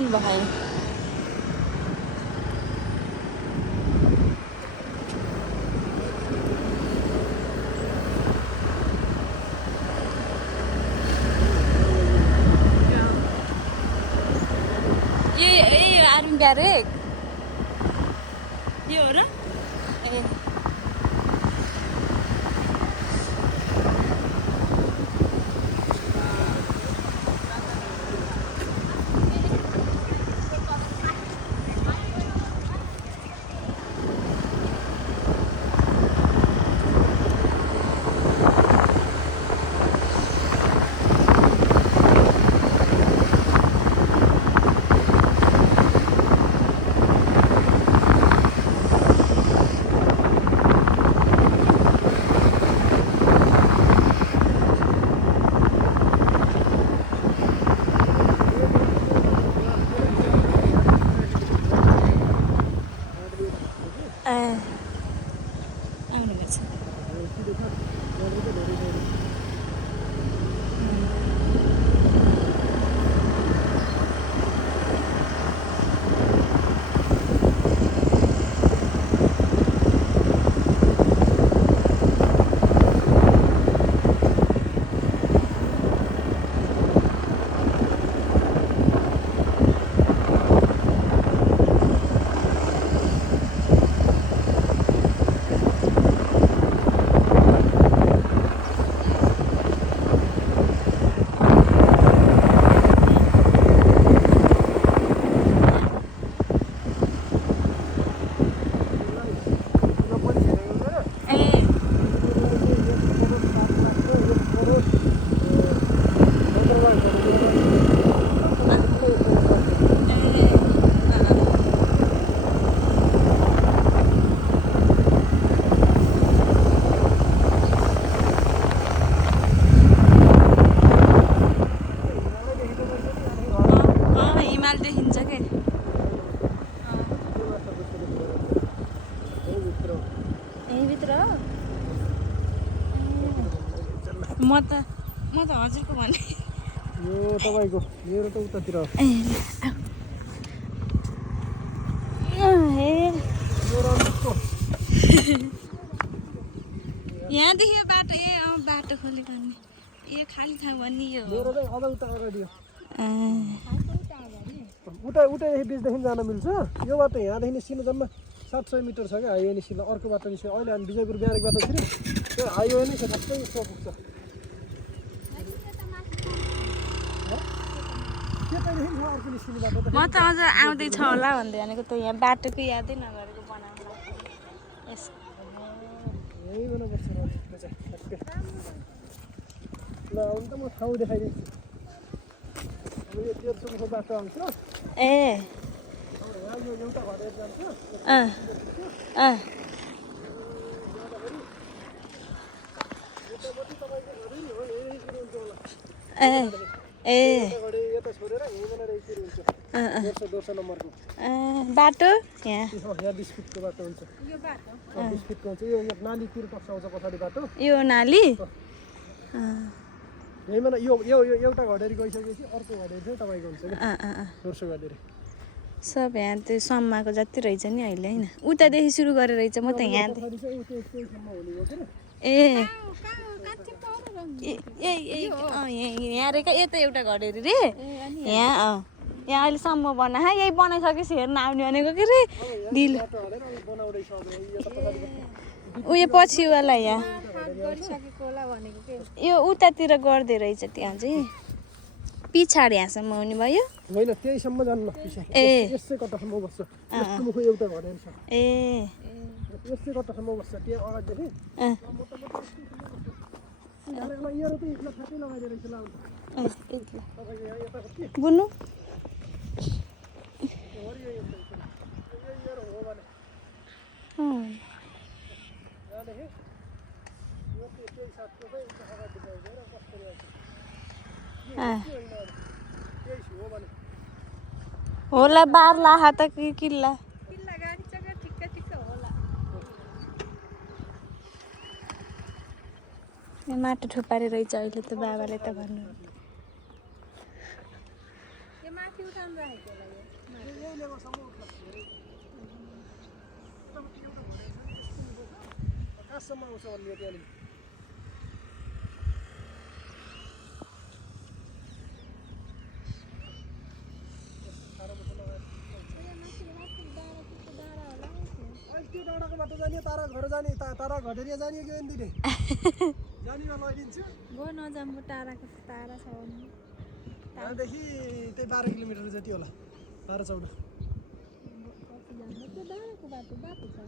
आउनु भयो ये आर्मी ब्यारेक यो हो र ए म त हजुरको भने यो तपाईको मेरो त उतातिर हो यहाँदेखि बाटो बाटो खोलेको नि यो खाली ठाउँ भन्ने यो मेरो चाहिँ अझ उता अगाडि उता यही बिचदेखि जान मिल्छ यो बाटो यहाँदेखि निस्किनु जम्मा 700 मिटर छ क्या हाइवे निस्किनु अर्को बाटो निस्क्यो अहिले हामी विजयपुर ब्यारेक बाटो छिर्यो त्यो हाइवे नै छ सबै उसमा पुग्छ म त अझ आउँदैछ होला भन्दै भनेको त यहाँ बाटोको यादै नगरेको बनाउनु ल आउनु त म ठाउँ देखाइदिन्छु यो तेर्सोको बाटो आउँछ ए यो एउटा घरेर जान्छ यता छोडेर यहीँबाट एकचोटि हुन्छ 200 नम्बरको बाटो यहाँ 20 फिटको बाटो हुन्छ यो बाटो 20 फिटको हुन्छ यो नालीतिर टक्साउँछ पछाडि बाटो यो नाली यहीँबाट यो एउटा घडेरी गइसकेपछि अर्को घडेरी चाहिँ तपाईँको हुन्छ क्या दोस्रो घडेरी सब यहाँ त्यो सम्माको जति रहेछ नि अहिले होइन उतादेखि सुरु गरेर रहेछ म त यहाँ ए यहाँ रे यता एउटा घडेरी रे यहाँ यहाँ अहिलेसम्म बना यही बनाइसकेपछि हेर्न आउने भनेको के रे दिल उयो पछिवाला यहाँ यो उतातिर गर्दै रहेछ त्यहाँ चाहिँ पछाडि यहाँसम्म आउने भयो होइन त्यहीसम्म जान्न ए यसै कतासम्म बस्छ यसको मुख एउटा घडेरी छ ए यसै कतासम्म बस्छ त्यहाँ अगाडिदेखि बुन्नु होला बार लाहा त किल्ला माटो ठुपारे रहेछ अहिले त बाबाले त भन्नु डाँडामासम्म उठ्ला धेरै यतापट्टि एउटा घोडेर छ नि सुन्नुपर्छ आकाशसम्म आउँछ भन्ने त्यहाँनिर त्यो डाँडाको बाटो जाने तारा घर जाने तारा घटेरिया जाने कि दिने जानेर लैदिन्छु गो नजाम्बो टाढाको तारा छ त्यहाँदेखि त्यही 12 किलोमिटर जति होला 12-14 कति जान्छ त्यो डाँडाको बाटो छ